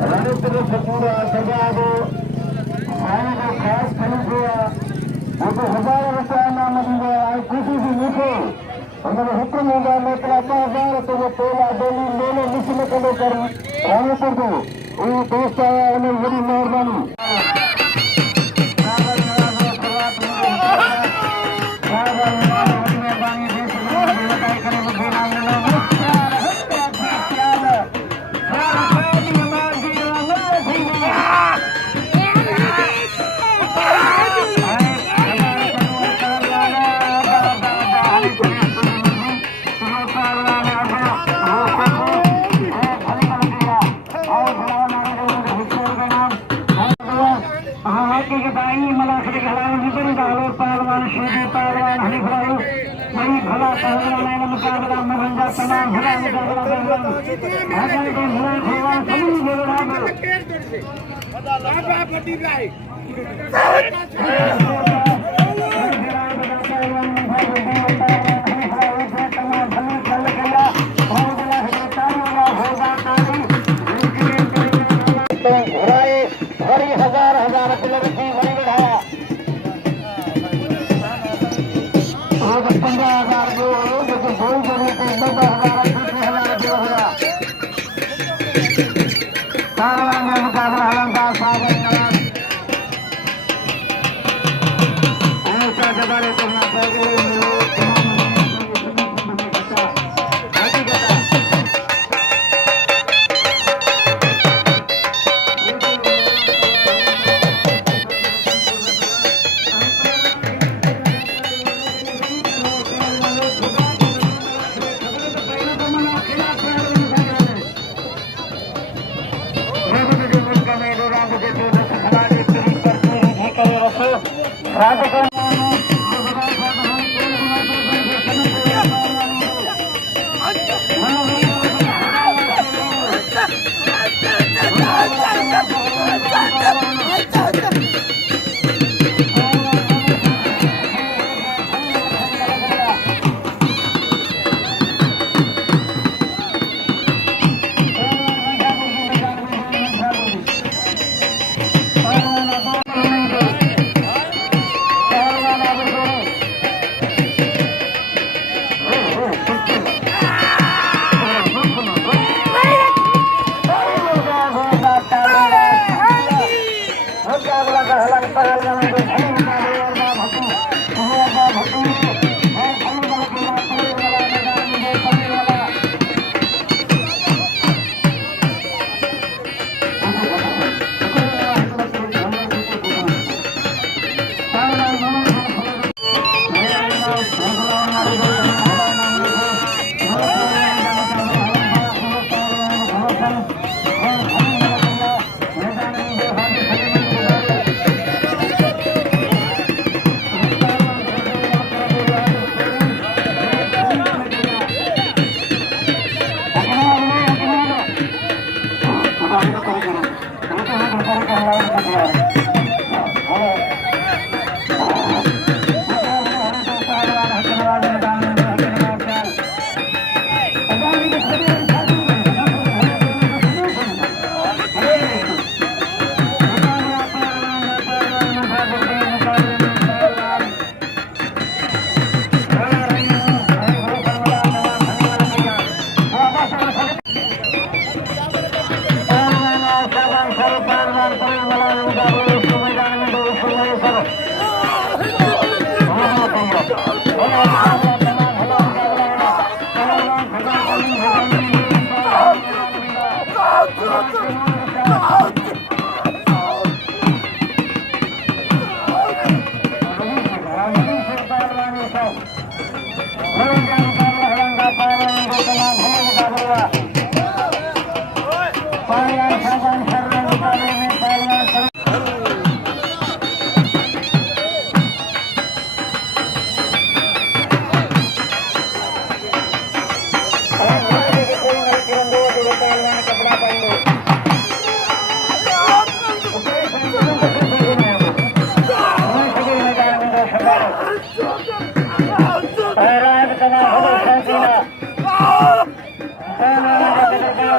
રણેશ્વર સપૂરા સજાવો આને ખાસ કરી ગયા वो तो हजारों रुपया नाम दिया किसी भी लिखो अगर हुक्म होगा मैं तेरा 5000 तो वो पहला डेली लेने लिखने के लिए कर आने पर दो ये दोस्त आया उन्हें बड़ी मेहरबानी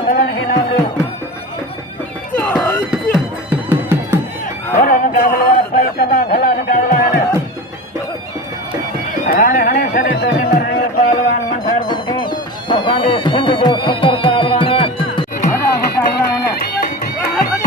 मिलन की नाम लो और मुकाबला भाई कमा भला मुकाबला है हमारे हने सरे टोली मर रही है पहलवान मंथर बुद्धि और सारे सिंध जो सुपर पहलवान है बड़ा मुकाबला है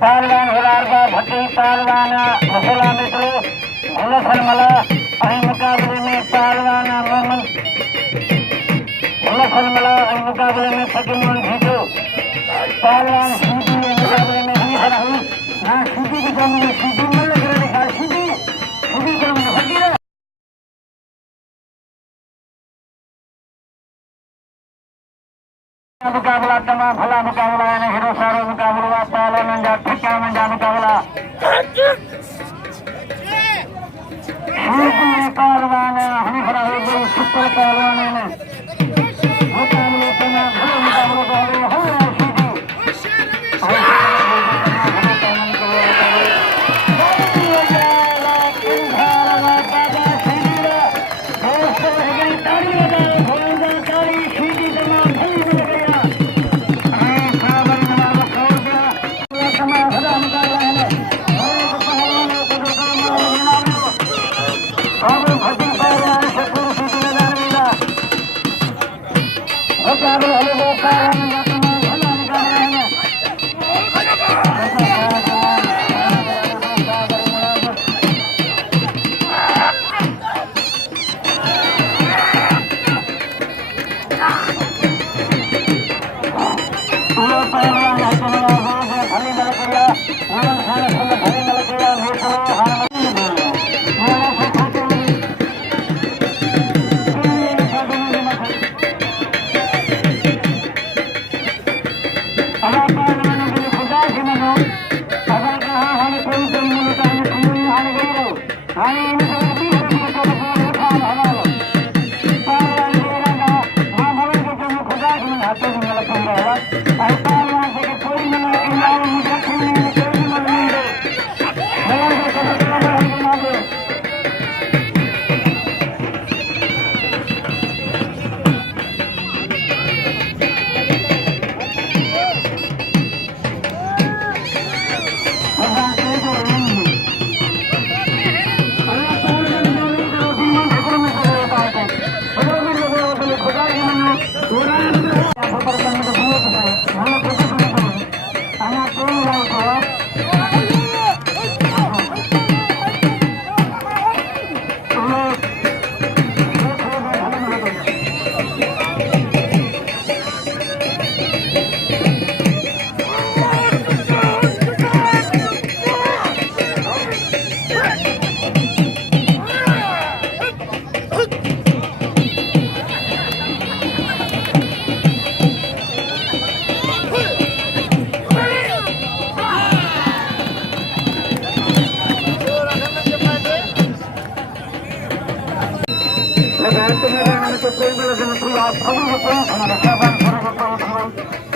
पहलवान हुलारबा भट्टी पहलवान मसला मित्रो हुलसन मला मुकाबले में पहलवान हुलसन मला मुकाबले में फकीमोन भीटो पहलवान सीधी मुकाबले में ही हरा हुई ना सीधी की कम में सीधी मल लग रही है सीधी कम में फकीर मुकाबला तमाम भला मुकाबला है हीरो सारो मुकाबला पहलवान जा ठिका में जा मुकाबला पहलवान हम खड़ा हो गए सुपर पहलवान है मुकाबले तमाम भला मुकाबला हो रहे हैं આ છોડી ગયું અને રક્ષાબંધ છોડી ગયું